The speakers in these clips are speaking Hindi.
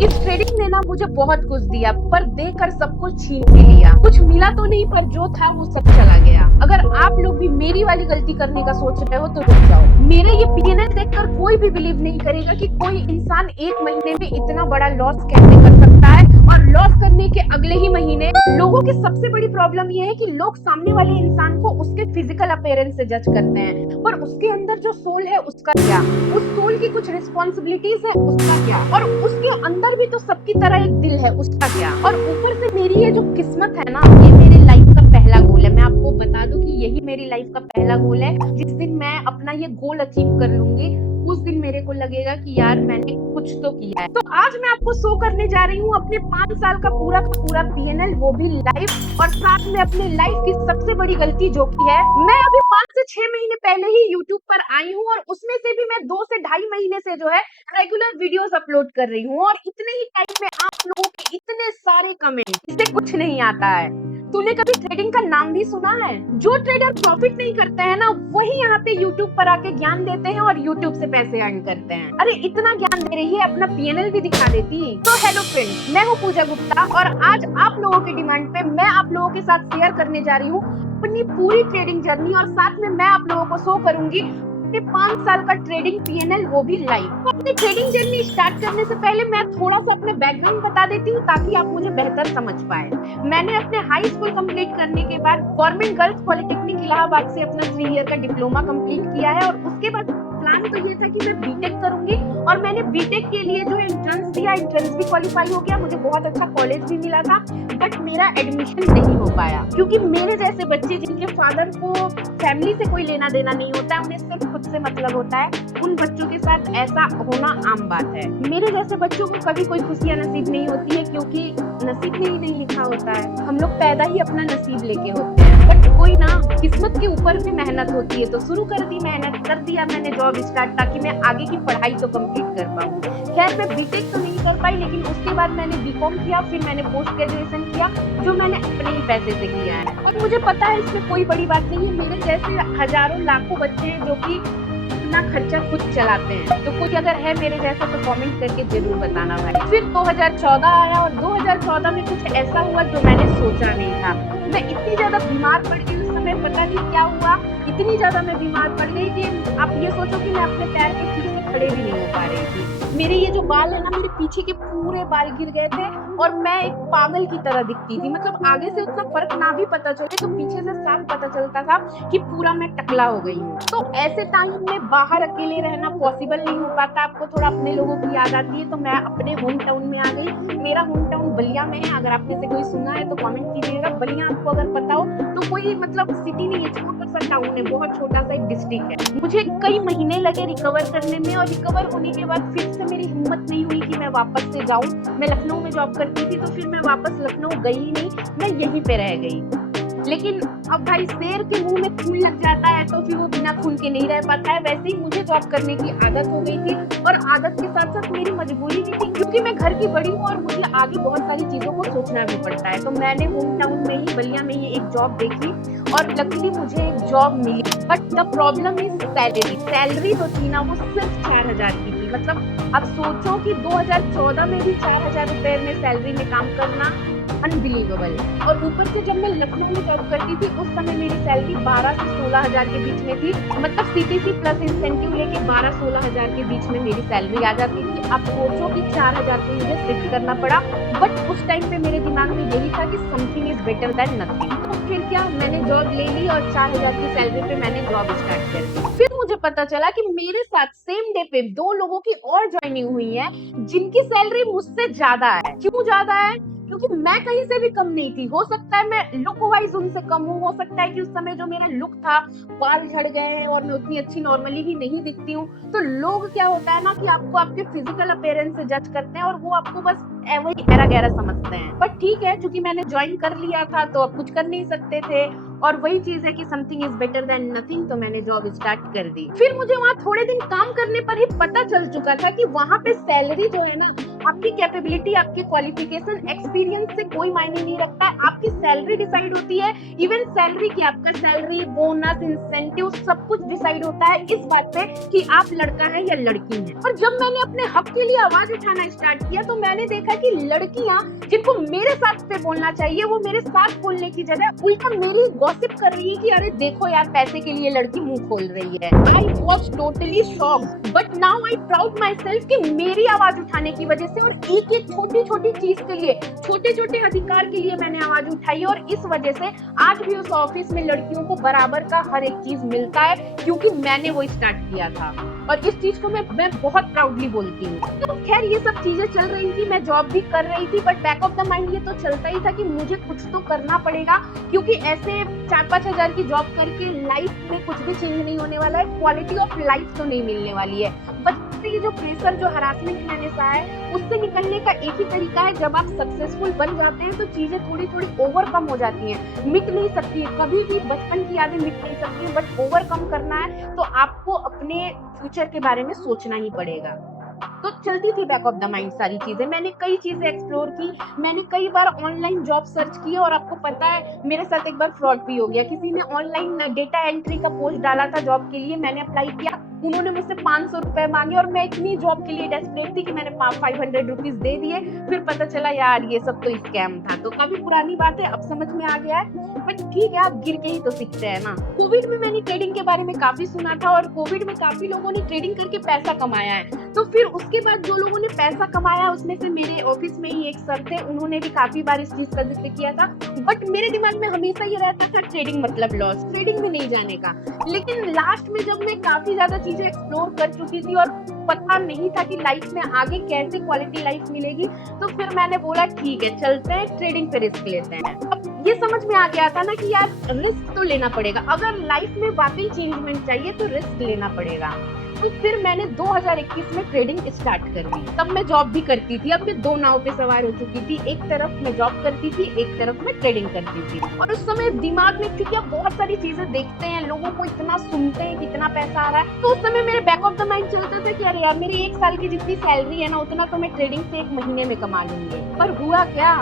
इस ट्रेडिंग ने ना मुझे बहुत कुछ दिया, पर देकर सब कुछ छीन भी लिया। कुछ मिला तो नहीं, पर जो था वो सब चला गया। अगर आप लोग भी मेरी वाली गलती करने का सोच रहे हो तो रुक जाओ। मेरे ये पीएनएल देखकर कोई भी बिलीव नहीं करेगा कि कोई इंसान एक महीने में इतना बड़ा लॉस कैसे कर सकता है, और लॉस करने के अगले ही महीने। लोगों की सबसे बड़ी प्रॉब्लम ये है कि लोग सामने वाले इंसान को उसके फिजिकल अपीयरेंस से जज करते हैं, पर उसके अंदर जो सोल है उसका क्या, उस सोल की कुछ रिस्पॉन्सिबिलिटीज है उसका क्या, और उसके अंदर भी तो सबकी तरह एक दिल है उसका क्या। और ऊपर से मेरी ये जो किस्मत है ना, ये मेरी लाइफ का पहला गोल है। मैं आपको बता दूं कि यही मेरी लाइफ का पहला गोल है। जिस दिन मैं अपना ये गोल अचीव कर लूंगी, उस दिन मेरे को लगेगा कि यार मैंने कुछ तो किया है। तो आज मैं आपको शो करने जा रही हूँ अपने 5 साल का पूरा पीएनएल, वो भी लाइव, और साथ में अपने लाइफ की सबसे बड़ी गलती जो की है। मैं अभी 5 से 6 महीने पहले ही यूट्यूब पर आई हूँ, और उसमें से भी मैं 2 से ढाई महीने से जो है रेगुलर वीडियोस अपलोड कर रही हूँ, और इतने ही टाइम में आप लोगों के इतने सारे कमेंट, इससे कुछ नहीं आता है। तूने कभी ट्रेडिंग का नाम भी सुना है? जो ट्रेडर प्रॉफिट नहीं करते हैं ना, वही यहाँ पे यूट्यूब पर आके ज्ञान देते हैं और यूट्यूब से पैसे अर्न करते हैं। अरे इतना ज्ञान दे रही है, अपना पीएनएल भी दिखा देती। तो हेलो फ्रेंड्स, मैं हूँ पूजा गुप्ता, और आज आप लोगों की डिमांड पे मैं आप लोगों के साथ शेयर करने जा रही हूँ अपनी पूरी ट्रेडिंग जर्नी, और साथ में मैं आप लोगों को शो करूंगी अपने 5 साल का ट्रेडिंग पीएनएल, वो भी लाइव। तो अपनी ट्रेडिंग जर्नी स्टार्ट करने से पहले मैं थोड़ा सा अपने बैकग्राउंड बता देती हूँ, ताकि आप मुझे बेहतर समझ पाए। मैंने अपने हाई स्कूल कंप्लीट करने के बाद गवर्नमेंट गर्ल्स पॉलिटेक्निक इलाहाबाद से अपना 3 ईयर का डिप्लोमा कंप्लीट किया है, और उसके बाद प्लान तो ये था कि मैं बीटेक करूंगी, और मैंने बीटेक के लिए जो एंट्रेंस दिया, एंट्रेंस भी क्वालिफाई हो गया, मुझे बहुत अच्छा कॉलेज भी मिला था, बट मेरा एडमिशन नहीं हो पाया, क्योंकि मेरे जैसे बच्चे जिनके फादर को फैमिली से कोई लेना देना नहीं होता है, उन्हें सिर्फ खुद से मतलब होता है, उन बच्चों के साथ ऐसा होना आम बात है। मेरे जैसे बच्चों को कभी कोई खुशियां नसीब नहीं होती है, क्योंकि नसीब में ही नहीं लिखा होता है, हम लोग पैदा ही अपना नसीब लेके होते हैं। बट कोई ना, किस्मत के ऊपर भी मेहनत होती है, तो शुरू कर दी मेहनत, कर दिया मैंने जॉब स्टार्ट, ताकि मैं आगे की पढ़ाई तो कंप्लीट कर पाऊँ। खैर मैं बीटेक तो नहीं कर पाई, लेकिन उसके बाद मैंने बीकॉम किया, फिर मैंने पोस्ट ग्रेजुएशन किया, जो मैंने अपने ही पैसे से किया है। और मुझे पता है इसमें कोई बड़ी बात नहीं है, मेरे जैसे हजारों लाखों बच्चे हैं जो कि अपना खर्चा खुद चलाते हैं। तो कोई अगर है मेरे जैसा तो कमेंट करके जरूर बताना भाई। फिर 2014 आया, और 2014 में कुछ ऐसा हुआ जो मैंने सोचा नहीं था। मैं इतनी ज्यादा बीमार पड़ गई उस समय, पता नहीं क्या हुआ, इतनी ज्यादा मैं बीमार पड़ गई कि आप ये सोचो कि मैं अपने पैर पे ठीक से खड़े भी नहीं हो पा रही थी। मेरे ये जो बाल है ना, मेरे पीछे के पूरे बाल गिर गए थे, और मैं एक पागल की तरह दिखती थी। मतलब आगे से उतना फर्क ना भी पता चले, तो पीछे से साफ पता चलता था कि पूरा मैं टकला हो गई हूँ। तो ऐसे टाइम में बाहर अकेले रहना पॉसिबल नहीं हो पाता, आपको थोड़ा अपने लोगों की याद आती है। तो मैं अपने होम टाउन में आ गई। मेरा होम टाउन बलिया में है, अगर आप में से कोई सुना है तो कमेंट कीजिएगा। बलिया आपको अगर पता हो तो कोई मतलब सिटी नहीं है, छोटा सा टाउन है, बहुत छोटा सा एक डिस्ट्रिक्ट है। मुझे कई महीने लगे रिकवर करने में, और रिकवर होने के बाद फिर से मेरी हिम्मत नहीं हुई कि मैं वापस से जाऊं। मैं लखनऊ में जॉब करती थी, तो फिर मैं वापस लखनऊ गई ही नहीं, मैं यहीं पे रह गई। लेकिन अब भाई शेर के मुंह में खून लग जाता है, तो फिर वो बिना खून के नहीं रह पाता है। वैसे ही मुझे जॉब करने की आदत हो गई थी, और आदत के साथ साथ मेरी मजबूरी भी थी, क्योंकि मैं घर की बड़ी हूँ और मुझे आगे बहुत सारी चीजों को सोचना भी पड़ता है। तो मैंने होम टाउन में ही, बलिया में ही एक जॉब देखी, और लकीली मुझे एक जॉब मिली। But the problem is salary. Salary जो थी ना, वो सिर्फ 4000 की थी। मतलब अब सोचो कि 2014 में भी 4000 रुपए में सैलरी में काम करना अनबिलीवेबल। और ऊपर से जब मैं लखनऊ में जॉब करती थी, उस समय मेरी सैलरी 12 से 16 हजार के बीच में थी। मतलब सीटीसी प्लस इंसेंटिव लेके 12-16 हजार के बीच में मेरी सैलरी आ जाती थी। अब सोचो कि 4000 को मुझे शिफ्ट करना पड़ा, बट उस टाइम पे मेरे दिमाग में यही था कि something is better than nothing. तो फिर क्या, मैंने जॉब ले ली, और 4000 की सैलरी पे मैंने जॉब स्टार्ट कर दी। फिर मुझे पता चला कि मेरे साथ सेम डे पे 2 लोगों की और ज्वाइनिंग हुई है, जिनकी सैलरी मुझसे ज्यादा है। क्यों ज्यादा है? क्योंकि मैं कहीं से भी कम नहीं थी। हो सकता है मैं लुक वाइज उनसे कम हूँ, हो सकता है कि उस समय जो मेरा लुक था, बाल झड़ गए हैं और मैं उतनी अच्छी नॉर्मली भी नहीं दिखती हूँ। तो लोग क्या होता है ना कि आपको आपके फिजिकल अपीयरेंस से जज करते हैं, और वो आपको बस वही गहरा गहरा समझते हैं। बट ठीक है, क्योंकि मैंने ज्वाइन कर लिया था तो अब कुछ कर नहीं सकते थे, और वही चीज है कि something is better than nothing. तो मैंने जॉब स्टार्ट कर दी। फिर मुझे वहाँ थोड़े दिन काम करने पर ही पता चल चुका था कि वहाँ पे सैलरी जो है ना, आपकी कैपेबिलिटी, आपकी क्वालिफिकेशन, एक्सपीरियंस से कोई मायने नहीं रखता है। आपकी सैलरी डिसाइड होती है, इवन सैलरी की आपका सैलरी, बोनस, इंसेंटिव सब कुछ डिसाइड होता है इस बात पे कि आप लड़का है या लड़की है। और जब मैंने अपने हक के लिए आवाज उठाना स्टार्ट किया तो मैंने देखा कि लड़कियां जिनको मेरे साथ पे बोलना चाहिए वो मेरे साथ बोलने की जगह उल्टा मेरी गॉसिप कर रही है कि अरे देखो यार पैसे के लिए लड़की मुंह खोल रही है। I was totally shocked, but now I proud my self कि मेरी आवाज उठाने की वजह से और एक एक छोटी छोटी चीज के लिए, छोटे छोटे अधिकार के लिए मैंने आवाज उठाई और इस वजह से आज भी उस ऑफिस में लड़कियों को बराबर का हर एक चीज मिलता है क्योंकि मैंने वो स्टार्ट किया था। और इस चीज को मैं बहुत प्राउडली बोलती हूँ। तो खैर ये सब चीजें चल रही थी, मैं जॉब भी कर रही थी, but back of the mind ये तो चलता ही था कि मुझे कुछ तो करना पड़ेगा क्योंकि ऐसे 4-5 हजार की जॉब करके लाइफ में कुछ भी चेंज नहीं होने वाला है, क्वालिटी ऑफ लाइफ तो नहीं मिलने वाली है। बट ये जो प्रेशर, जो हरासमेंट मैंने सहा है उससे निकलने का एक ही तरीका है, जब आप सक्सेसफुल बन जाते हैं तो चीजें थोड़ी थोड़ी ओवरकम हो जाती हैं, मिट नहीं सकती है, कभी भी बचपन की यादें मिट नहीं सकती है, बट ओवरकम करना है तो आपको अपने फ्यूचर के बारे में सोचना ही पड़ेगा। तो चलती थी बैक ऑफ द माइंड सारी चीजें, मैंने कई चीजें एक्सप्लोर की, मैंने कई बार ऑनलाइन जॉब सर्च की और आपको पता है मेरे साथ एक बार फ्रॉड भी हो गया। किसी ने ऑनलाइन डेटा एंट्री का पोस्ट डाला था जॉब के लिए, मैंने अप्लाई किया, उन्होंने मुझसे 500 रुपए मांगे और मैं इतनी जॉब के लिए डेस्परेट थी कि मैंने 500 रुपीज दे दिए। फिर पता चला यार ये सब तो स्कैम था। तो काफी पुरानी बात है, अब समझ में आ गया है, बट ठीक है, आप गिर के ही तो सीखते हैं ना। कोविड में मैंने ट्रेडिंग के बारे में काफी सुना था और कोविड में काफी लोगों ने ट्रेडिंग करके पैसा कमाया है। तो फिर उसके बाद जो लोगों ने पैसा कमाया उसमें से मेरे ऑफिस में ही एक सर थे, उन्होंने भी काफी बार इस चीज का जिक्र किया था, बट मेरे दिमाग में हमेशा ये रहता था ट्रेडिंग मतलब लॉस, ट्रेडिंग में नहीं जाने का। लेकिन लास्ट में जब मैं काफी ज्यादा चीजें एक्सप्लोर कर चुकी थी और पता नहीं था कि लाइफ में आगे कैसे क्वालिटी लाइफ मिलेगी, तो फिर मैंने बोला ठीक है चलते हैं ट्रेडिंग पे रिस्क लेते हैं। अब ये समझ में आ गया था ना कि यार रिस्क तो लेना पड़ेगा, अगर लाइफ में वाकई चेंजमेंट चाहिए तो रिस्क लेना पड़ेगा। तो फिर मैंने 2021 में ट्रेडिंग स्टार्ट कर दी। तब मैं जॉब भी करती थी, अब मैं 2 नाव पे सवार हो चुकी थी, एक तरफ मैं जॉब करती थी, एक तरफ मैं ट्रेडिंग करती थी। और उस समय दिमाग में क्योंकि आप बहुत सारी चीजें देखते हैं, लोगों को इतना सुनते हैं कितना पैसा आ रहा है, तो उस समय मेरे बैक ऑफ द माइंड चलता था कि अरे यार मेरी 1 साल की जितनी सैलरी है ना उतना तो मैं ट्रेडिंग से 1 महीने में कमा लूंगी। पर हुआ क्या,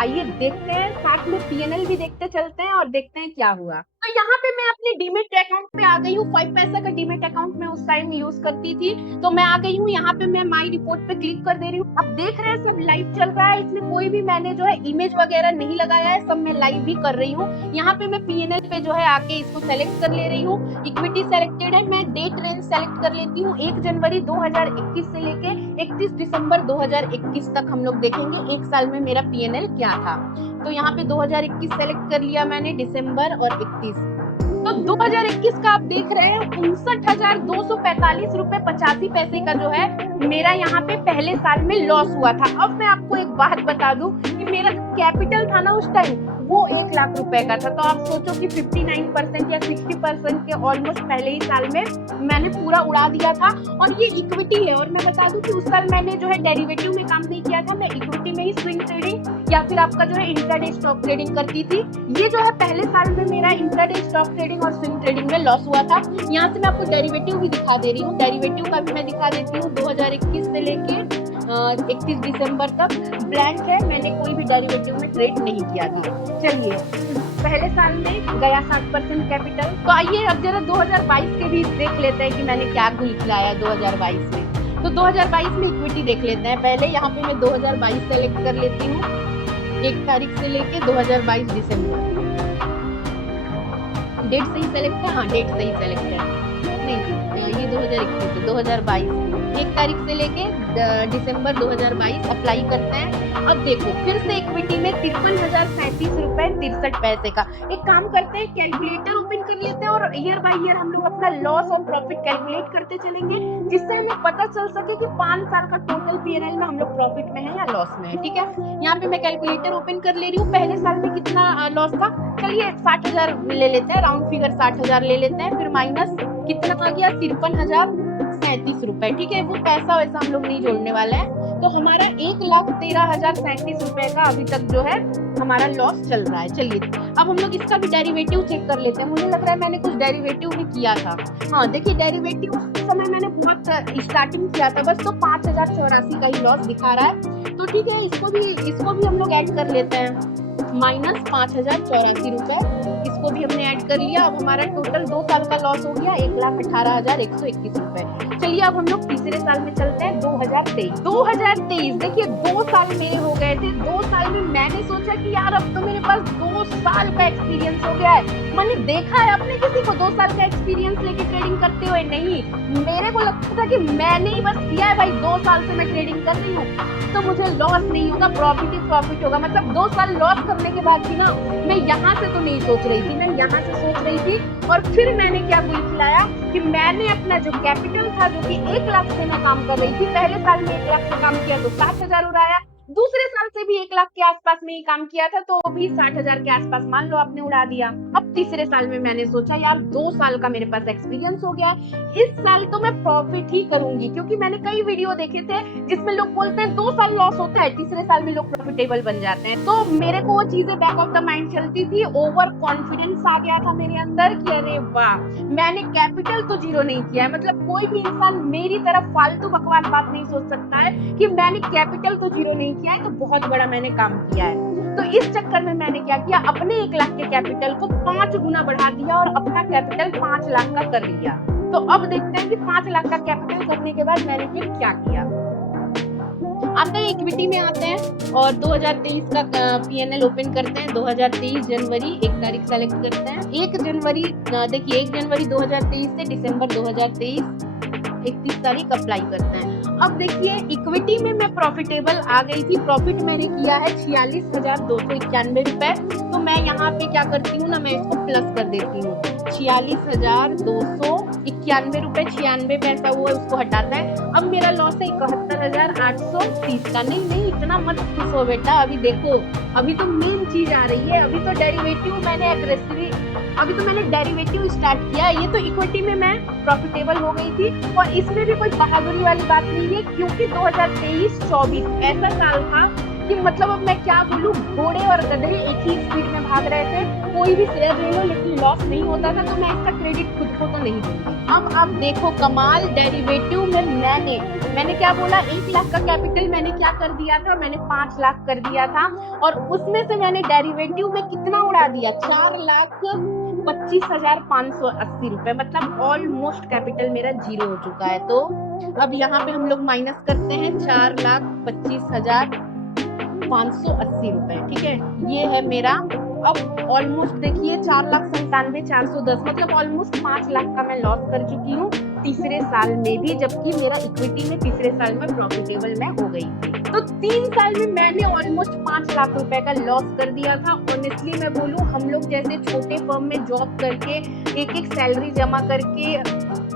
आइए देखते हैं, साथ में पीएनएल भी देखते चलते हैं और देखते हैं क्या हुआ। तो यहाँ पे मैं अपने डीमेट अकाउंट पे आ गई हूँ। 5 पैसा का डीमेट अकाउंट में उस टाइम यूज करती थी, तो मैं आ गई हूँ यहाँ पे, मैं माई रिपोर्ट पे क्लिक कर दे रही हूँ। अब देख रहे हैं सब लाइव चल रहा है, इसमें कोई भी मैंने जो है इमेज वगैरह नहीं लगाया है, सब मैं लाइव भी कर रही हूँ। यहाँ पे मैं पीएनएल पे जो है आके इसको सेलेक्ट कर ले रही हूँ, इक्विटी सेलेक्टेड है, मैं डेट रेंज सेलेक्ट कर लेती हूँ 1 जनवरी 2021 से लेके 31 दिसंबर 2021 तक हम लोग देखेंगे 1 साल में मेरा पीएनएल क्या था। तो यहाँ पे 2021 सेलेक्ट कर लिया मैंने, दिसंबर और 31। तो 2021 का आप देख रहे हैं 59,245 रुपए 85 पैसे का जो है मेरा यहाँ पे पहले साल में लॉस हुआ था। अब मैं आपको एक बात बता दूं कि मेरा कैपिटल था ना उस टाइम वो 1 लाख रुपए का था। तो आप सोचो कि 59% या 60% के ऑलमोस्ट पहले ही साल में मैंने पूरा उड़ा दिया था। और ये इक्विटी है, और मैं बता दूं कि उस साल मैंने जो है डेरिवेटिव में काम नहीं किया था, मैं इक्विटी में ही स्विंग ट्रेडिंग या फिर आपका जो है इंट्राडे स्टॉक ट्रेडिंग करती थी। ये जो है पहले साल में मेरा इंट्राडे स्टॉक ट्रेडिंग और स्विंग ट्रेडिंग में लॉस हुआ था। यहाँ से मैं आपको डेरिवेटिव भी दिखा दे रही हूँ, डेरिवेटिव का भी मैं दिखा देती हूँ। 2021 से लेके 31 दिसंबर तक ब्लैंक है, मैंने कोई भी डेरिवेटिव में ट्रेड नहीं किया था। चलिए पहले साल में गया 7% कैपिटल। तो आइए अब जरा 2022 के भी देख लेते हैं कि मैंने क्या घुल खिलाया 2022 में। तो 2022 में इक्विटी देख लेते हैं। पहले यहाँ पे मैं 2022 सेलेक्ट कर लेती हूँ, 1 तारीख से लेके 2022 दिसंबर। डेट सही सेलेक्ट है, हाँ डेट सही सेलेक्ट है, नहीं ये 2021 है, 2022 1 तारीख से लेके दिसंबर 2022 अप्लाई करते हैं। अब देखो फिर से इक्विटी में 53,037 रुपए 63 पैसे का। एक काम करते हैं, कैलकुलेटर ओपन कर लेते हैं और ईयर बाय ईयर हम लोग अपना लॉस और प्रॉफिट कैलकुलेट करते चलेंगे, जिससे हमें पता चल सके कि 5 साल का टोटल पीएनएल में हम लोग प्रॉफिट में है या लॉस में है। ठीक है, यहाँ पे मैं कैलकुलेटर ओपन कर ले रही हूँ। पहले साल में कितना लॉस था, चलिए 60,000 ले लेते हैं, राउंड फिगर 60,000 ले लेते हैं, फिर माइनस कितना आ गया 53,037 रुपए। ठीक है, वो पैसा वैसा हम लोग नहीं जोड़ने वाला है, तो हमारा 1,13,037 रुपए का अभी तक जो है हमारा लॉस चल रहा है। चलिए अब हम लोग इसका भी डेरिवेटिव चेक कर लेते हैं। मुझे लग रहा है मैंने कुछ डेरिवेटिव भी किया था। हाँ देखिए, डेरिवेटिव उस समय मैंने बहुत स्टार्टिंग किया था बस, तो 5,084 का ही लॉस दिखा रहा है। तो ठीक है, इसको भी हम लोग ऐड कर लेते हैं, माइनस 5,084 रुपए, इसको भी हमने ऐड कर लिया। अब हमारा टोटल 2 साल का लॉस हो गया 1,18,121 रुपए। चलिए अब हम लोग तीसरे साल में चलते हैं, 2023। देखिए 2 साल मेरे हो गए थे। 2 साल में मैंने सोचा कि यार अब तो मेरे पास 2 साल का एक्सपीरियंस हो गया है। मैंने देखा है अपने किसी को 2 साल का एक्सपीरियंस लेके ट्रेडिंग करते हुए? नहीं, मेरे को लगता था कि मैंने ही बस किया है भाई, 2 साल से मैं ट्रेडिंग कर रही हूँ तो मुझे लॉस नहीं होगा, प्रॉफिट ही प्रॉफिट होगा। मतलब 2 साल लॉस करने के बाद भी ना, मैं यहाँ से तो नहीं सोच रही थी, मैं यहाँ से सोच रही थी। और फिर मैंने क्या गुल खिलाया कि मैंने अपना जो कैपिटल था, जो कि 1 लाख से मैं काम कर रही थी, पहले साल में 1 लाख से काम किया तो 60,000 उड़ाया, दूसरे साल से भी 1 लाख के आसपास में ही काम किया था तो भी 60,000 के आसपास मान लो आपने उड़ा दिया। अब तीसरे साल में मैंने सोचा यार 2 साल का मेरे पास एक्सपीरियंस हो गया, इस साल तो मैं प्रॉफिट ही करूंगी, क्योंकि मैंने कई वीडियो देखे थे जिसमें लोग बोलते हैं 2 साल लॉस होता है, तीसरे साल में लोग प्रॉफिटेबल बन जाते हैं। तो मेरे को वो चीजें बैक ऑफ द माइंड चलती थी, ओवर कॉन्फिडेंस आ गया था मेरे अंदर कि अरे वाह, मैंने कैपिटल तो जीरो नहीं किया है। मतलब कोई भी इंसान मेरी तरफ फालतू बकवास बात नहीं सोच सकता है कि मैंने कैपिटल तो जीरो नहीं किया है तो बहुत बड़ा मैंने काम किया है। तो इस चक्कर में मैंने क्या किया, अपने 1 लाख के कैपिटल को 5 गुना बढ़ा दिया और अपना कैपिटल 5 लाख का कर लिया। तो अब देखते हैं कि 5 लाख का कैपिटल करने के बाद मैंने फिर क्या किया। आते हैं इक्विटी में आते हैं और 2023 का PNL ओपन करते हैं। 2023 जनवरी 1 तारीख सेलेक्ट करते हैं। 1 जनवरी देखिए 1 जनवरी 2023 से दिसंबर 2023 31 तारीख अप्लाई करते हैं। अब देखिए इक्विटी में मैं प्रॉफिटेबल आ गई थी, प्रॉफिट मैंने किया है 46,291 रुपए। तो मैं यहाँ पे क्या करती हूँ ना, मैं इसको प्लस कर देती हूँ, 46,291 रुपए 96 पैसा वो है, उसको हटाता है। अब मेरा लॉस है 71,830 का। नहीं इतना मत खुश हो बेटा, अभी देखो अभी तो मेन चीज आ रही है। अभी तो डेरिवेटिव मैंने डेरिवेटिव स्टार्ट किया। ये तो इक्विटी में मैं प्रॉफिटेबल हो गई थी और इसमें भी कोई बहादुरी वाली बात नहीं है, क्योंकि 2023-24 ऐसा साल था कि मतलब अब मैं क्या बोलूं, घोड़े और गधे एक ही स्पीड में भाग रहे थे। कोई भी शेयर ले लो लेकिन लॉस नहीं होता था, तो मैं इसका क्रेडिट खुद को तो नहीं दूंगी। अब आप देखो कमाल, डेरिवेटिव में मैंने क्या बोला, 1 लाख का कैपिटल मैंने क्या कर दिया था, मैंने 5 लाख कर दिया था और उसमें से मैंने डेरिवेटिव में कितना उड़ा दिया, 4,25,580 रुपए। मतलब ऑलमोस्ट कैपिटल मेरा जीरो हो चुका है। तो अब यहाँ पे हम लोग माइनस करते हैं 4,25,580 रुपए, ठीक है, ये है मेरा। अब ऑलमोस्ट देखिए 4,97,410, मतलब ऑलमोस्ट 5 लाख का मैं लॉस कर चुकी हूँ तीसरे साल में भी, जबकि मेरा इक्विटी में तीसरे साल में प्रॉफिटेबल मैं हो गई थी। तो 3 साल में मैंने ऑलमोस्ट 5 लाख रुपए का लॉस कर दिया था। ऑनेस्टली मैं बोलूँ, हम लोग जैसे छोटे फर्म में जॉब करके एक सैलरी जमा करके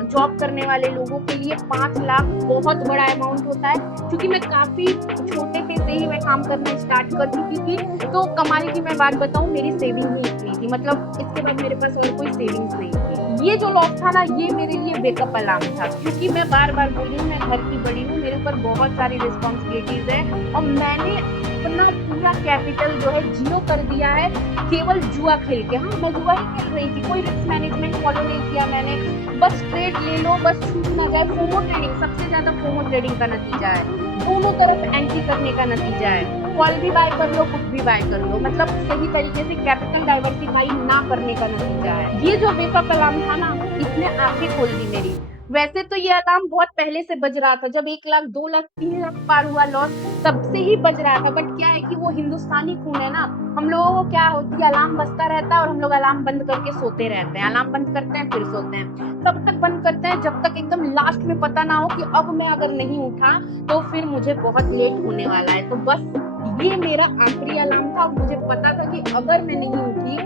जॉब करने वाले लोगों के लिए 5 लाख बहुत बड़ा अमाउंट होता है। क्योंकि मैं काफी छोटे पे से ही मैं काम करना स्टार्ट कर चुकी थी, तो कमाल की मैं बात बताऊं, मेरी सेविंग ही इतनी थी, मतलब इसके बाद मेरे पास और कोई सेविंग्स नहीं थी। ये जो लॉस था ना, ये मेरे लिए वेकअप अलार्म था, क्योंकि मैं बार बार बोली हूँ, मैं घर की बड़ी हूँ, मेरे ऊपर बहुत सारी रिस्पॉन्सिबिलिटीज है और मैंने अपना पूरा कैपिटल जो है जीरो कर दिया है केवल जुआ खेल के। हाँ, मैं जुआ ही खेल रही थी, कोई रिस्क मैनेजमेंट फॉलो नहीं किया मैंने, बस ट्रेड ले लो, बस छूट ना जाए। फोमो ट्रेडिंग, सबसे ज्यादा फोमो ट्रेडिंग का नतीजा है, दोनों तरफ एंट्री करने का नतीजा है। कॉल भी बाय कर लो, कुछ भी बाय कर लो, मतलब सही तरीके से कैपिटल डाइवर्सिफाई ना करने का नतीजा है। ये जो वेकअप अलार्म था ना, इसने आंखें खोल दी मेरी। वैसे तो ये अलार्म बहुत पहले से बज रहा था, जब 1 लाख 2 लाख 3 लाख पार हुआ लॉस, तब से ही बज रहा था। बट क्या है कि वो हिंदुस्तानी खून है ना, हम लोगों को क्या होती है, अलार्म बजता रहता है और हम लोग अलार्म बंद करके सोते रहते हैं, अलार्म बंद करते हैं फिर सोते हैं, तब तक बंद करते हैं जब तक एकदम लास्ट में पता ना हो कि अब मैं अगर नहीं उठा तो फिर मुझे बहुत लेट होने वाला है। तो बस ये मेरा आखिरी अलार्म था। मुझे पता था कि अगर मैं नहीं उठी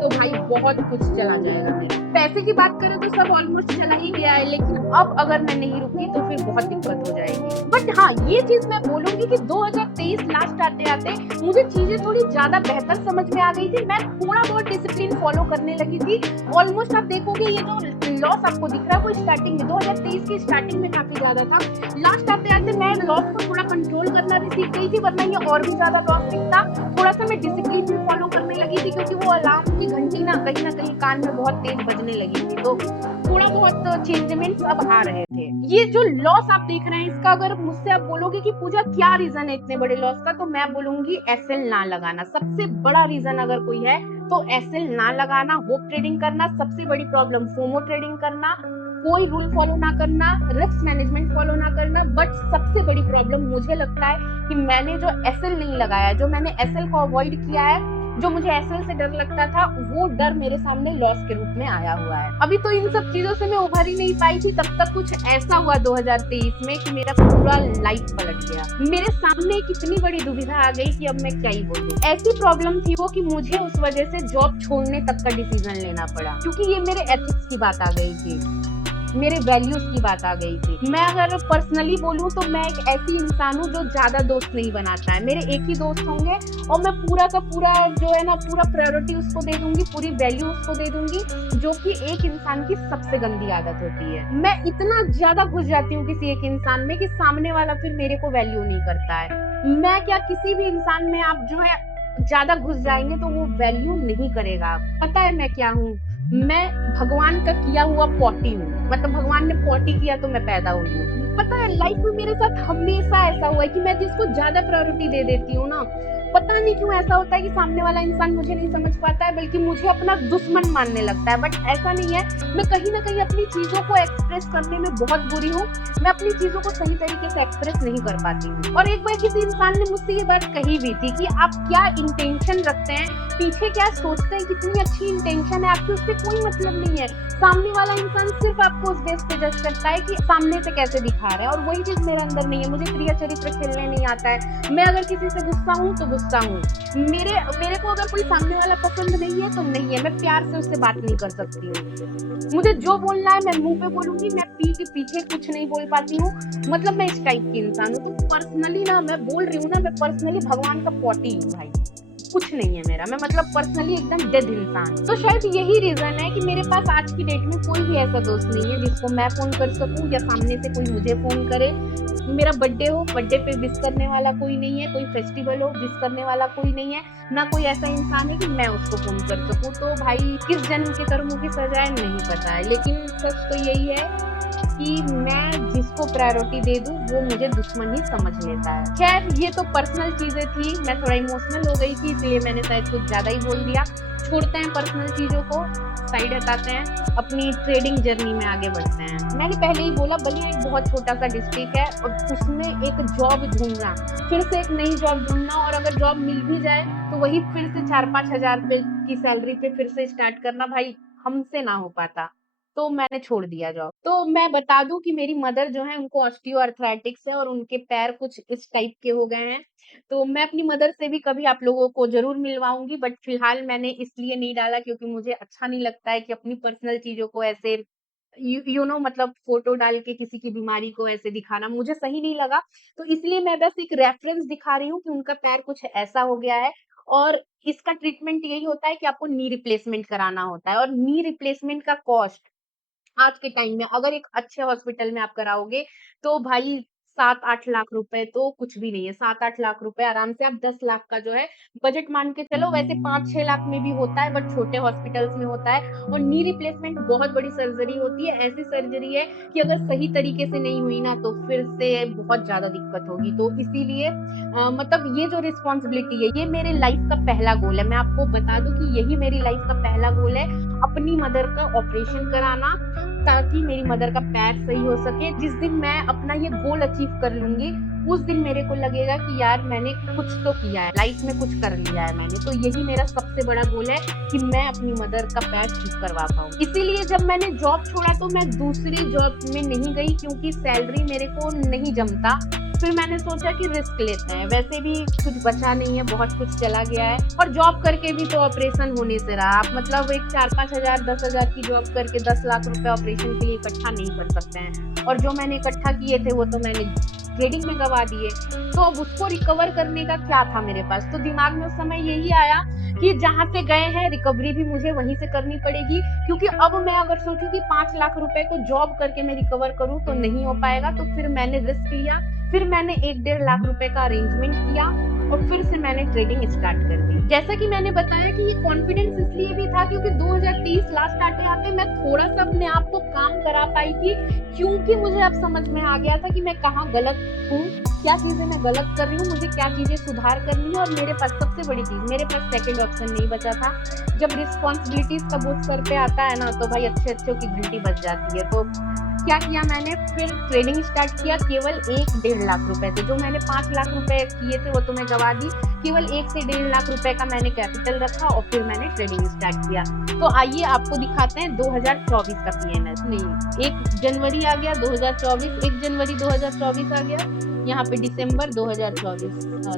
तो भाई बहुत कुछ चला जाएगा मेरा। पैसे की बात करें तो सब ऑलमोस्ट चला ही गया है, लेकिन अब अगर मैं नहीं रुकी तो फिर बहुत दिक्कत हो जाएगी। बट हाँ, ये चीज मैं बोलूंगी कि 2023 लास्ट आते आते मुझे चीजें थोड़ी ज्यादा बेहतर समझ में आ गई थी। मैं थोड़ा बहुत डिसिप्लिन फॉलो करने लगी थी। ऑलमोस्ट आप देखोगे ये जो लॉस आपको दिख रहा है वो स्टार्टिंग में 2023 की स्टार्टिंग में काफी ज्यादा था। लास्ट आते आते मैं लॉस को थोड़ा कंट्रोल करना भी सीख गई थी, वरना ये और भी ज्यादा लॉस दिखता। थोड़ा सा मैं डिसिप्लिन भी फॉलो करने लगी थी, क्योंकि वो अलार्म की घंटी ना कहीं कान में बहुत तेज बजने लगी थी, तो थोड़ा बहुत चेंजमेंट्स अब आ रहे थे। ये जो लॉस आप देख रहे हैं, इसका अगर मुझसे आप बोलोगे कि पूजा क्या रीजन है इतने बड़े लॉस का, तो मैं बोलूंगी एसएल ना लगाना सबसे बड़ा रीजन अगर कोई है तो एसएल ना लगाना, होप ट्रेडिंग करना सबसे बड़ी प्रॉब्लम, फोमो ट्रेडिंग करना, कोई रूल फॉलो ना करना, रिस्क मैनेजमेंट फॉलो ना करना। बट सबसे बड़ी प्रॉब्लम मुझे लगता है कि मैंने जो एसएल नहीं लगाया, जो मैंने एसएल को अवॉइड किया है, जो मुझे एसएल से डर लगता था, वो डर मेरे सामने लॉस के रूप में आया हुआ है। अभी तो इन सब चीजों से मैं उभर ही नहीं पाई थी, तब तक कुछ ऐसा हुआ 2023 में कि मेरा पूरा लाइफ पलट गया। मेरे सामने कितनी बड़ी दुविधा आ गई कि अब मैं क्या ही बोलूं। ऐसी प्रॉब्लम थी वो कि मुझे उस वजह से जॉब छोड़ने तक का डिसीजन लेना पड़ा, क्योंकि ये मेरे एथिक्स की बात आ गई थी, मेरे वैल्यूज की बात आ गई थी। मैं अगर पर्सनली बोलूं तो मैं एक ऐसी इंसान हूँ जो ज्यादा दोस्त नहीं बनाता है। मेरे एक ही दोस्त होंगे और मैं पूरा का पूरा जो है ना, पूरा प्रायोरिटी उसको दे दूंगी, पूरी वैल्यू उसको दे दूंगी, जो कि एक इंसान की सबसे गंदी आदत होती है। मैं इतना ज्यादा घुस जाती हूँ किसी एक इंसान में कि सामने वाला फिर मेरे को वैल्यू नहीं करता है। मैं क्या, किसी भी इंसान में आप जो है ज्यादा घुस जाएंगे तो वो वैल्यू नहीं करेगा। पता है मैं क्या हूँ? मैं भगवान का किया हुआ पॉटी हूँ, मतलब भगवान ने पॉटी किया तो मैं पैदा हुई हूँ। पता है लाइफ में मेरे साथ हमेशा ऐसा हुआ है कि मैं जिसको ज्यादा प्रायोरिटी दे देती हूँ ना, पता नहीं क्यों ऐसा होता है कि सामने वाला इंसान मुझे नहीं समझ पाता है, बल्कि मुझे अपना दुश्मन मानने लगता है। बट ऐसा नहीं है, मैं कहीं ना कहीं अपनी चीजों को एक्सप्रेस करने में बहुत बुरी हूँ। मैं अपनी चीजों को सही तरीके से एक्सप्रेस नहीं कर पाती हूँ। और एक बार किसी इंसान ने मुझसे ये बात कही भी थी कि आप क्या इंटेंशन रखते हैं, पीछे क्या सोचते हैं, कितनी अच्छी इंटेंशन है आपकी, उससे कोई मतलब नहीं है। सामने वाला इंसान सिर्फ आपको उस बेस पे जज करता है कि सामने से कैसे दिखा रहा है, और वही चीज मेरे अंदर नहीं है। मुझे क्रिया चरित्र खेलने नहीं आता है। मैं अगर किसी से गुस्सा हूँ तो गुस्सा हूँ। मेरे को अगर कोई सामने वाला पसंद नहीं है तो नहीं है। मैं प्यार से उससे बात नहीं कर सकती हूँ। मुझे जो बोलना है मैं मुंह पे बोलूंगी, मैं पीछे कुछ नहीं बोल पाती हूँ। मतलब मैं इस टाइप की इंसान हूँ। तो पर्सनली ना, मैं बोल रही हूँ ना, मैं पर्सनली भगवान का पॉटी हूँ भाई, कुछ नहीं है मेरा। मैं मतलब पर्सनली एकदम डेड इंसान। तो शायद यही रीजन है कि मेरे पास आज की डेट में कोई भी ऐसा दोस्त नहीं है जिसको मैं फोन कर सकूं या सामने से कोई मुझे फोन करे। मेरा बर्थडे हो, बर्थडे पे विश करने वाला कोई नहीं है, कोई फेस्टिवल हो विश करने वाला कोई नहीं है, ना कोई ऐसा इंसान है कि मैं उसको फोन कर सकूं। तो भाई किस जन्म के कर्मों की सजा है नहीं पता है, लेकिन सच तो यही है कि मैं जिसको प्रायोरिटी दे दूं वो मुझे दुश्मन ही समझ लेता है। खैर ये तो पर्सनल चीजें थी, मैं थोड़ा इमोशनल हो गई थी, इसलिए मैंने शायद कुछ ज्यादा ही बोल दिया। छोड़ते हैं पर्सनल चीजों को, साइड हटाते हैं, अपनी ट्रेडिंग जर्नी में आगे बढ़ते हैं। मैंने पहले ही बोला, बलिया एक बहुत छोटा सा डिस्ट्रिक्ट है और उसमें एक जॉब ढूंढना, फिर से एक नई जॉब ढूंढना, और अगर जॉब मिल भी जाए तो वही फिर से 4-5 हजार रुपए की सैलरी पे फिर से स्टार्ट करना, भाई हमसे ना हो पाता। तो मैंने छोड़ दिया जॉब। तो मैं बता दूं कि मेरी मदर जो है उनको ऑस्टियोआर्थराइटिस है और उनके पैर कुछ इस टाइप के हो गए हैं। तो मैं अपनी मदर से भी कभी आप लोगों को जरूर मिलवाऊंगी, बट फिलहाल मैंने इसलिए नहीं डाला क्योंकि मुझे अच्छा नहीं लगता है कि अपनी पर्सनल चीजों को ऐसे यू नो मतलब फोटो डाल के किसी की बीमारी को ऐसे दिखाना मुझे सही नहीं लगा। तो इसलिए मैं बस एक रेफरेंस दिखा रही हूँ कि उनका पैर कुछ ऐसा हो गया है, और इसका ट्रीटमेंट यही होता है कि आपको नी रिप्लेसमेंट कराना होता है। और नी रिप्लेसमेंट का कॉस्ट आज के टाइम में अगर एक अच्छे हॉस्पिटल में आप कराओगे तो भाई 7-8 लाख रुपए तो कुछ भी नहीं है। 7-8 लाख रुपए आराम से आप 10 लाख का जो है बजट मान के चलो। वैसे 5-6 लाख में भी होता है, बट छोटे हॉस्पिटल्स में होता है। और नी रिप्लेसमेंट बहुत बड़ी सर्जरी होती है, ऐसी सर्जरी है कि अगर सही तरीके से नहीं हुई ना तो फिर से बहुत ज्यादा दिक्कत होगी। तो इसीलिए मतलब ये जो रिस्पॉन्सिबिलिटी है, ये मेरे लाइफ का पहला गोल है। मैं आपको बता दूं कि यही मेरी लाइफ का पहला गोल है, अपनी मदर का ऑपरेशन कराना, ताकि मेरी मदर का पैर सही हो सके। जिस दिन मैं अपना ये गोल अचीव कर लूंगी, उस दिन मेरे को लगेगा कि यार मैंने कुछ तो किया है लाइफ में, कुछ कर लिया है मैंने। तो यही मेरा सबसे बड़ा गोल है कि मैं अपनी मदर का पैर ठीक करवा पाऊँ। इसीलिए जब मैंने जॉब छोड़ा तो मैं दूसरी जॉब में नहीं गई, क्योंकि सैलरी मेरे को नहीं जमता। फिर मैंने सोचा कि रिस्क लेते हैं, वैसे भी कुछ बचा नहीं है, बहुत कुछ चला गया है, और जॉब करके भी तो ऑपरेशन होने से रहा। आप मतलब एक 4-5 हजार 10 हजार की जॉब करके 10 लाख रुपए ऑपरेशन के लिए इकट्ठा नहीं कर सकते हैं। और जो मैंने इकट्ठा किए थे वो तो मैंने ट्रेडिंग में गवा दिए, तो अब उसको रिकवर करने का क्या था मेरे पास। तो दिमाग में उस समय यही आया कि जहां से गए हैं रिकवरी भी मुझे वहीं से करनी पड़ेगी, क्योंकि अब मैं अगर सोचूं कि 5 लाख रुपए को जॉब करके मैं रिकवर करूं तो नहीं हो पाएगा। तो फिर मैंने रिस्क लिया, फिर मैंने 1-1.5 लाख रुपए का अरेंजमेंट किया और फिर से मैंने ट्रेडिंग स्टार्ट कर दी। जैसा कि मैंने बताया कि ये कॉन्फिडेंस इसलिए भी था क्योंकि 2023 लास्ट आते आते मैं थोड़ा सा अपने आप को काम करा पाई थी, क्योंकि मुझे अब समझ में आ गया था कि मैं कहाँ गलत हूँ, क्या चीजें मैं गलत कर रही हूँ, मुझे क्या चीजें सुधार करनी है। और मेरे पास सबसे बड़ी चीज, मेरे पास सेकंड ऑप्शन नहीं बचा था। जब रिस्पॉन्सिबिलिटीज का बोझ सर पे आता है ना, तो भाई अच्छे अच्छों की गिल्टी बच जाती है। तो क्या किया मैंने, फिर ट्रेडिंग स्टार्ट किया केवल 1-1.5 लाख रुपए से। जो मैंने 5 लाख रुपए किए थे वो तो मैं गवा दी, केवल 1 से 1.5 लाख रुपए का मैंने कैपिटल रखा और फिर मैंने ट्रेडिंग स्टार्ट किया। तो आइए आपको दिखाते हैं 2024 का पीएनएल। नहीं, 1 जनवरी आ गया 2024, 1 जनवरी 2024 आ गया, यहाँ पे दिसंबर 2024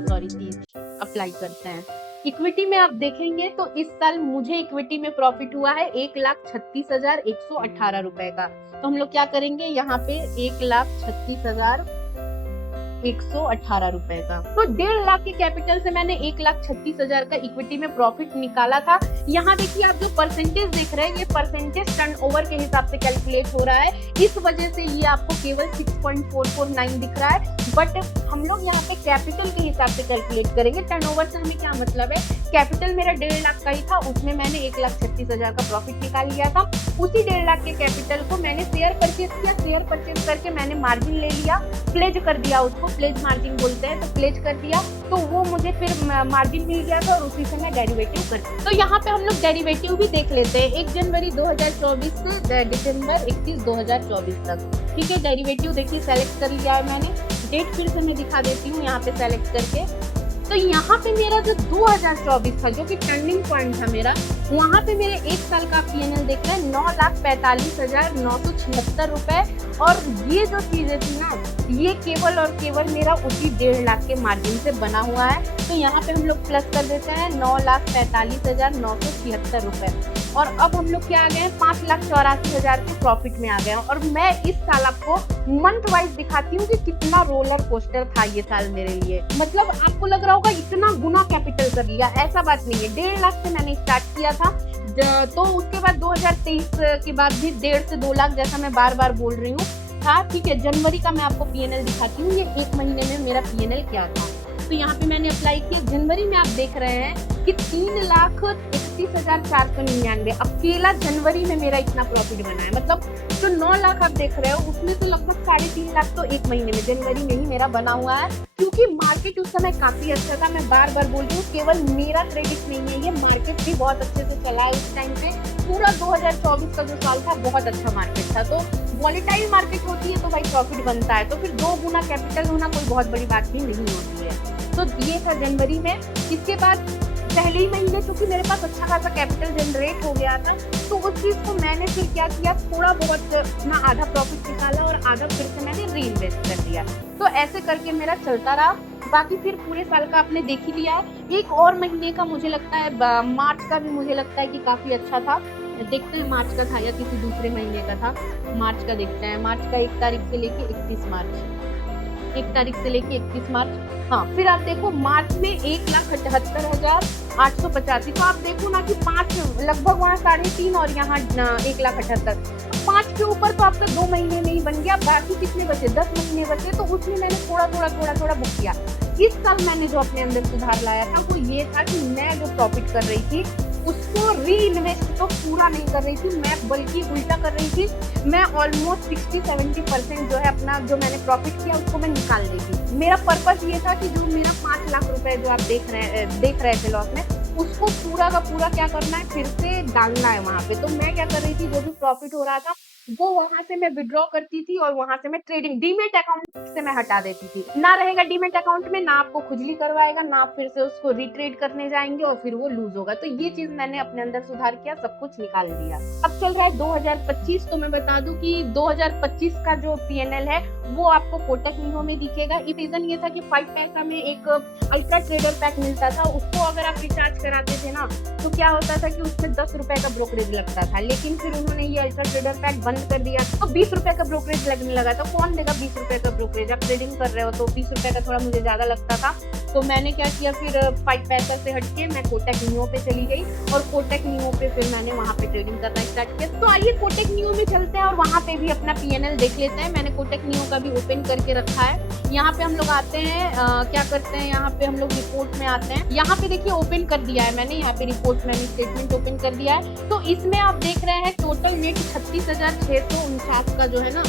सॉरी 30 अप्लाई करते हैं। इक्विटी में आप देखेंगे तो इस साल मुझे इक्विटी में प्रॉफिट हुआ है 1,36,118 रुपए का। तो हम लोग क्या करेंगे, यहाँ पे 1,36,118 रुपए का। तो 1.5 लाख के कैपिटल से मैंने 1,36,000 का इक्विटी में प्रॉफिट निकाला था। यहाँ देखिए आप जो परसेंटेज देख रहे हैं, ये परसेंटेज टर्नओवर के हिसाब से कैलकुलेट हो रहा है, इस वजह से ये आपको केवल 6.449 दिख रहा है। बट हम लोग यहाँ पे कैपिटल के हिसाब से कैलकुलेट करेंगे। टर्नओवर से हमें क्या मतलब है, कैपिटल मेरा 1.5 लाख का ही था, उसमें मैंने 1,36,000 का प्रॉफिट निकाल लिया था। उसी 1.5 लाख के कैपिटल को मैंने शेयर परचेज किया, शेयर परचेज करके मैंने मार्जिन ले लिया, प्लेज कर दिया, उसको प्लेज मार्जिन बोलते हैं, तो प्लेज कर दिया, तो वो मुझे फिर मार्जिन मिल गया था और उसी से मैं डेरिवेटिव कर। तो यहाँ पे हम लोग डेरिवेटिव भी देख लेते हैं 1 जनवरी 2024 से दिसंबर 31 2024 तक। ठीक है, डेरिवेटिव देखिए सेलेक्ट कर लिया है मैंने, डेट फिर से मैं दिखा देती हूँ यहाँ पे सेलेक्ट करके। तो यहाँ पे मेरा जो 2024 था, जो कि टर्निंग पॉइंट था मेरा, वहाँ पे मेरे 1 साल का पीएनएल देख रहे हैं 9,45,976 रुपए। और ये जो चीजें थी ना, ये केवल और केवल मेरा उसी 1.5 लाख के मार्जिन से बना हुआ है। तो यहाँ पे हम लोग प्लस कर देते हैं 9,45,976 रुपए। और अब हम लोग क्या आ गए हैं, 5,84,000 के प्रॉफिट में आ गए हैं। और मैं इस साल आपको मंथ वाइज दिखाती हूँ कि कितना रोलर कोस्टर था ये साल मेरे लिए। मतलब आपको लग रहा होगा इतना गुना कैपिटल कर लिया, ऐसा बात नहीं है। 1.5 लाख से मैंने स्टार्ट किया था, तो उसके बाद 2023 के बाद भी 1.5 से 2 लाख, जैसा मैं बार बार बोल रही हूँ, था। ठीक है, जनवरी का मैं आपको पीएनएल दिखाती हूँ, ये 1 महीने में मेरा पीएनएल क्या था। तो यहाँ पे मैंने अप्लाई किया, जनवरी में आप देख रहे हैं कि 3,31,499 अकेला जनवरी में मेरा इतना प्रॉफिट बना है। मतलब जो 9 लाख आप देख रहे हो उसमें तो लगभग 3.5 लाख तो 1 महीने में, जनवरी में ही मेरा बना हुआ है। क्योंकि मार्केट उस समय काफी अच्छा था, मैं बार बार बोल रही हूँ, केवल मेरा क्रेडिट नहीं है, ये मार्केट भी बहुत अच्छे से चला है उस टाइम पे। पूरा 2024 का जो साल था बहुत अच्छा मार्केट था। तो वॉलेटाइल मार्केट होती है तो भाई प्रॉफिट बनता है, तो फिर 2 गुना कैपिटल होना कोई बहुत बड़ी बात भी नहीं होती है। तो ये था जनवरी में। इसके बाद पहले ही महीने चूंकि मेरे पास अच्छा खासा कैपिटल जनरेट हो गया था, तो उस चीज को मैंने फिर क्या किया, थोड़ा बहुत अपना आधा प्रॉफिट निकाला और आधा फिर से मैंने री इन्वेस्ट कर दिया। तो ऐसे करके मेरा चलता रहा। बाकी फिर पूरे साल का आपने देख ही लिया। एक और महीने का मुझे लगता है, मार्च का भी मुझे लगता है कि काफी अच्छा था। देखते हैं मार्च का था या किसी दूसरे महीने का था। मार्च का देखते हैं, मार्च का 1 तारीख से लेके 31 मार्च, 1 तारीख से लेके 31 मार्च। हाँ, फिर आप देखो मार्च में 1,78,885। तो आप देखो ना कि 5 लगभग वहाँ 3.5 और यहाँ 1,78,000, 5 के ऊपर तो आपका 2 महीने में ही बन गया। बाकी कितने बचे, 10 महीने बचे, तो उसमें मैंने थोड़ा बुक किया। इस साल मैंने जो अपने अंदर सुधार लाया था वो ये था कि मैं जो प्रॉफिट कर रही थी उसको री इन्वेस्ट तो पूरा नहीं कर रही थी मैं, बल्कि उल्टा कर रही थी। मैं ऑलमोस्ट 60-70% जो है अपना जो मैंने प्रॉफिट किया उसको मैं निकाल रही थी। मेरा पर्पस ये था कि जो मेरा 5 लाख रुपए जो आप देख रहे थे लॉस में, उसको पूरा का पूरा क्या करना है, फिर से डालना है वहां पे। तो मैं क्या कर रही थी, जो भी प्रॉफिट हो रहा था वो वहां से मैं विड्रॉ करती थी और वहां से मैं ट्रेडिंग डीमेट अकाउंट से मैं हटा देती थी। ना रहेगा डीमेट अकाउंट में, ना आपको खुजली करवाएगा, ना आप फिर से उसको रिट्रेड करने जाएंगे और फिर वो लूज होगा। तो ये चीज मैंने अपने अंदर सुधार किया, सब कुछ निकाल दिया। अब चल रहा है 2025। तो मैं बता दूं कि 2025 का जो पीएनएल है वो आपको कोटक नियो में दिखेगा। रीजन ये था कि 5 पैसा में एक अल्ट्रा ट्रेडर पैक मिलता था, उसको अगर आप रिचार्ज कराते थे ना तो क्या होता था कि उसमें 10 रुपए का ब्रोकरेज लगता था, लेकिन फिर उन्होंने ये अल्ट्रा ट्रेडर पैक बंद कर दिया तो 20 रुपए का ब्रोकरेज लगने लगा। तो कौन देगा 20 रुपए का ब्रोकरेज? आप ट्रेडिंग कर रहे हो तो 20 रुपए का थोड़ा मुझे ज्यादा लगता था। तो मैंने क्या किया, फिर 5 पैसा से हटके मैं कोटक नियो पे चली गई और कोटक नियो पे फिर मैंने वहां पे ट्रेडिंग करना स्टार्ट किया। तो आइए कोटक नियो में चलते हैं और वहां पे भी अपना PNL देख लेते हैं। मैंने कोटक नियो का भी ओपन करके रखा है। यहाँ पे हम लोग आते हैं, क्या करते हैं, यहाँ पे हम लोग रिपोर्ट में आते हैं। यहाँ पे देखिए ओपन कर दिया है मैंने, यहाँ पे रिपोर्ट में स्टेटमेंट ओपन कर दिया है। तो इसमें आप देख रहे हैं टोटल नेट 36,649 का जो है ना,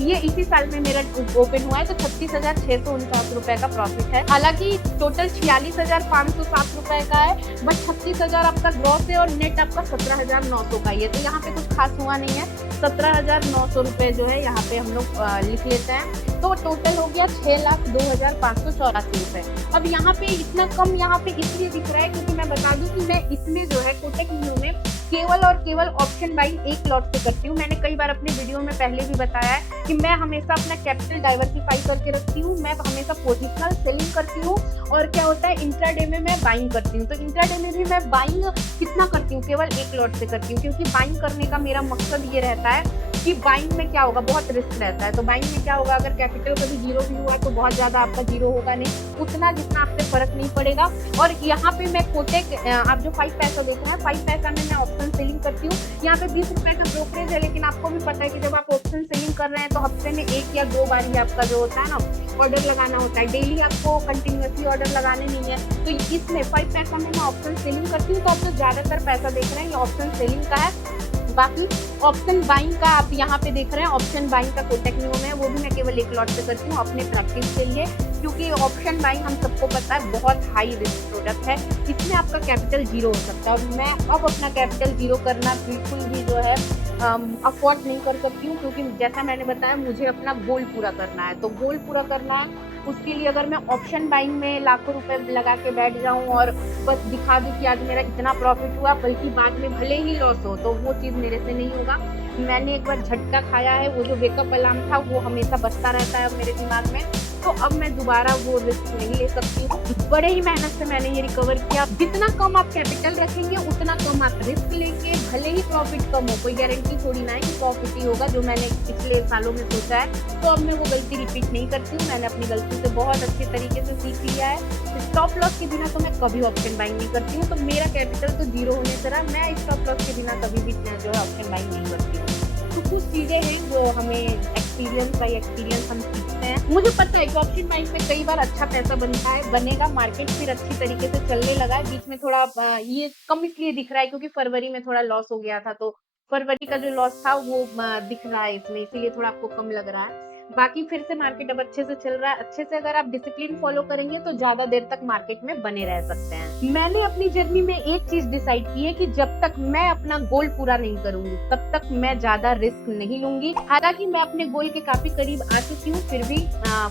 ये इसी साल में मेरा ओपन हुआ है तो 36,649 रुपए का प्रॉफिट है। हालांकि टोटल 46,507 रुपए का है, बस 36,000 आपका ग्रॉस है और नेट आपका 17,900 का ही है। तो यहाँ पे कुछ खास हुआ नहीं है। 17,900 रुपए जो है यहाँ पे हम लोग लिख लेते हैं। तो टोटल हो गया 6,02,584 रुपए। अब यहाँ पे इतना कम यहाँ पे इसलिए दिख रहा है क्योंकि मैं बता दूं कि मैं इसमें जो है कोटक नियो में केवल और केवल ऑप्शन बाइंग एक लॉट से करती हूँ। मैंने कई बार अपने वीडियो में पहले भी बताया है कि मैं हमेशा अपना कैपिटल डाइवर्सिफाई करके रखती हूँ। मैं हमेशा पोजिशनल सेलिंग करती हूँ और क्या होता है इंट्राडे में मैं बाइंग करती हूँ। तो इंट्राडे में भी मैं बाइंग कितना करती हूँ, केवल एक लॉट से करती हूँ, क्योंकि बाइंग करने का मेरा मकसद ये रहता है कि बाइंग में क्या होगा, बहुत रिस्क रहता है। तो बाइंग में क्या होगा, अगर कैपिटल कभी जीरो भी हुआ तो बहुत ज्यादा आपका जीरो होगा नहीं, उतना जितना आपसे फर्क नहीं पड़ेगा। और यहाँ पे मैं कोटक, आप जो 5 पैसा देते हैं, 5 पैसा में मैं ऑप्शन सेलिंग करती हूँ। यहाँ पे 20 रुपए का ब्रोकरेज है, लेकिन आपको भी पता है कि जब आप ऑप्शन सेलिंग कर रहे हैं तो हफ्ते में 1 या 2 बार ही आपका जो होता है ना ऑर्डर लगाना होता है। डेली आपको कंटिन्यूसली ऑर्डर लगाने नहीं है। तो इसमें 5 पैसा में मैं ऑप्शन सेलिंग करती हूँ। तो आप जो ज्यादातर पैसा देख रहे हैं ये ऑप्शन सेलिंग का है। बाकी ऑप्शन बाइंग का आप यहाँ पे देख रहे हैं, ऑप्शन बाइंग का कोटक नियो में, वो भी मैं केवल एक लॉट से करती हूँ अपने प्रैक्टिस के लिए, क्योंकि ऑप्शन बाइंग हम सबको पता है बहुत हाई रिस्क प्रोडक्ट है। इसमें आपका कैपिटल जीरो हो सकता है और मैं अब अपना कैपिटल जीरो करना बिल्कुल भी जो है अफोर्ड नहीं कर सकती हूँ, क्योंकि जैसा मैंने बताया मुझे अपना गोल पूरा करना है। तो गोल पूरा करना है, उसके लिए अगर मैं ऑप्शन बाइंग में लाखों रुपए लगा के बैठ जाऊं और बस दिखा दूं कि आज मेरा इतना प्रॉफिट हुआ, बल्कि बाद में भले ही लॉस हो, तो वो चीज़ मेरे से नहीं होगा। मैंने एक बार झटका खाया है, वो जो वेकअप अलार्म था वो हमेशा बजता रहता है मेरे दिमाग में, तो अब मैं दोबारा वो रिस्क नहीं ले सकती हूँ। बड़े ही मेहनत से मैंने ये रिकवर किया। जितना कम आप कैपिटल रखेंगे उतना कम आप रिस्क लेंगे, भले ही प्रॉफिट कम हो, कोई गारंटी थोड़ी ना है कि प्रॉफिट ही होगा, जो मैंने पिछले सालों में सोचा है। तो अब मैं वो गलती रिपीट नहीं करती हूँ। मैंने अपनी गलती से बहुत अच्छे तरीके से सीख लिया है। स्टॉप लॉस के बिना तो मैं कभी ऑप्शन बाइंग नहीं करती हूँ। तो मेरा कैपिटल तो जीरो होने से रहा, मैं स्टॉप लॉस के बिना कभी भी जो है ऑप्शन बाइंग नहीं करती हूँ। तो कुछ चीजें हैं जो हमें एक्सपीरियंस बाई एक्सपीरियंस हम सीखते हैं। मुझे पता है कि ऑप्शन बाइंग में कई बार अच्छा पैसा बनता है, बनेगा, मार्केट फिर अच्छी तरीके से चलने लगा है। बीच में थोड़ा ये कम इसलिए दिख रहा है क्योंकि फरवरी में थोड़ा लॉस हो गया था, तो फरवरी का जो लॉस था वो दिख रहा है इसमें, इसीलिए थोड़ा आपको कम लग रहा है। बाकी फिर से मार्केट अब अच्छे से चल रहा है। अच्छे से अगर आप डिसिप्लिन फॉलो करेंगे तो ज्यादा देर तक मार्केट में बने रह सकते हैं। मैंने अपनी जर्नी में एक चीज डिसाइड की है कि जब तक मैं अपना गोल पूरा नहीं करूंगी तब तक मैं ज्यादा रिस्क नहीं लूंगी। हालांकि मैं अपने गोल के काफी करीब आ चुकी हूँ, फिर भी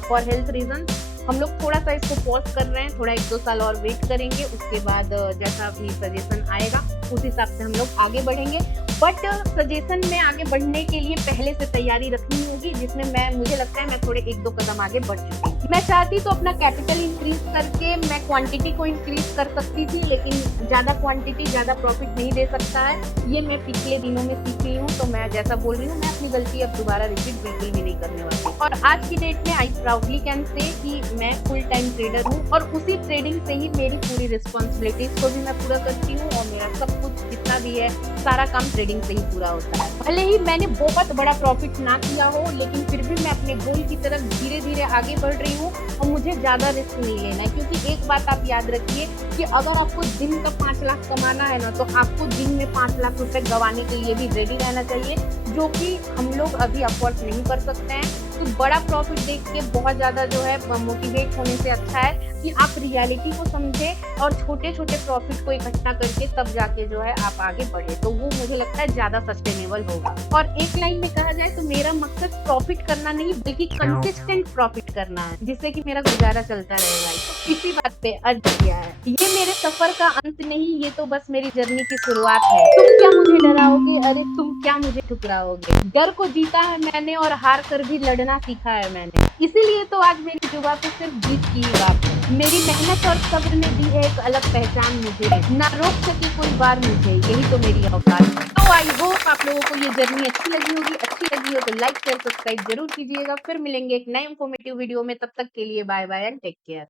फॉर हेल्थ रीजन हम लोग थोड़ा सा इसको पॉज कर रहे हैं, थोड़ा 1-2 साल और वेट करेंगे। उसके बाद जैसा भी सजेशन आएगा उस हिसाब से हम लोग आगे बढ़ेंगे। बट सजेशन में आगे बढ़ने के लिए पहले से तैयारी रखनी होगी, जिसमें मुझे लगता है मैं थोड़े 1-2 कदम आगे बढ़ चुकी हूँ। मैं चाहती तो अपना कैपिटल इंक्रीज करके मैं क्वांटिटी को इंक्रीज कर सकती थी, लेकिन ज्यादा क्वांटिटी ज्यादा प्रॉफिट नहीं दे सकता है, ये मैं पिछले दिनों में सीख रही हूँ। तो मैं जैसा बोल रही हूँ, मैं अपनी गलती अब दोबारा रिपीट बिल्कुल भी नहीं करने वाली। और आज की डेट में आई प्राउडली कैन से कि मैं फुल टाइम ट्रेडर हूँ और उसी ट्रेडिंग से ही मेरी पूरी रिस्पॉन्सिबिलिटीज को भी मैं पूरा करती हूँ और मेरा सब कुछ जितना भी है सारा काम ट्रेडिंग से ही पूरा होता है। भले ही मैंने बहुत बड़ा प्रॉफिट ना किया हो, लेकिन फिर भी मैं अपने गोल की तरफ धीरे धीरे आगे बढ़ रही हूँ और मुझे ज्यादा रिस्क नहीं लेना है। क्योंकि एक बात आप याद रखिए कि अगर आपको दिन का 5 लाख कमाना है ना, तो आपको दिन में 5 लाख रुपए गंवाने के लिए भी रेडी रहना चाहिए, जो कि हम लोग अभी अफोर्ड नहीं कर सकते हैं। तो बड़ा प्रॉफिट देख के बहुत ज्यादा जो है मोटिवेट होने से अच्छा है कि आप रियलिटी को समझे और छोटे-छोटे प्रॉफिट को इकट्ठा करके तब जाके जो है आप आगे बढ़े। तो वो मुझे लगता है ज़्यादा सस्टेनेबल होगा। और एक लाइन में कहा जाए तो मेरा मकसद प्रॉफिट करना नहीं बल्कि कंसिस्टेंट प्रॉफिट करना है, जिससे कि मेरा गुज़ारा चलता रहे भाई। तो इसी बात पे अर्ज किया है। ये मेरे सफ़र का अंत नहीं, ये तो बस मेरी जर्नी की शुरुआत है। तुम क्या मुझे डराओगे? अरे तुम क्या मुझे ठुकराओगे? डर को जीता है मैंने और हार कर भी लड़ना सीखा है मैंने। इसीलिए तो आज मेरी जुबां पे सिर्फ जीत की ही बात है। मेरी मेहनत और सब्र ने दी है एक अलग पहचान मुझे, ना रोक सकी कोई बार मुझे, यही तो मेरी औकात है। तो आई होप आप लोगों को ये जर्नी अच्छी लगी होगी। अच्छी लगी हो तो लाइक शेयर सब्सक्राइब जरूर कीजिएगा। फिर मिलेंगे एक नए इंफॉर्मेटिव वीडियो में, तब तक के लिए bye bye and take care.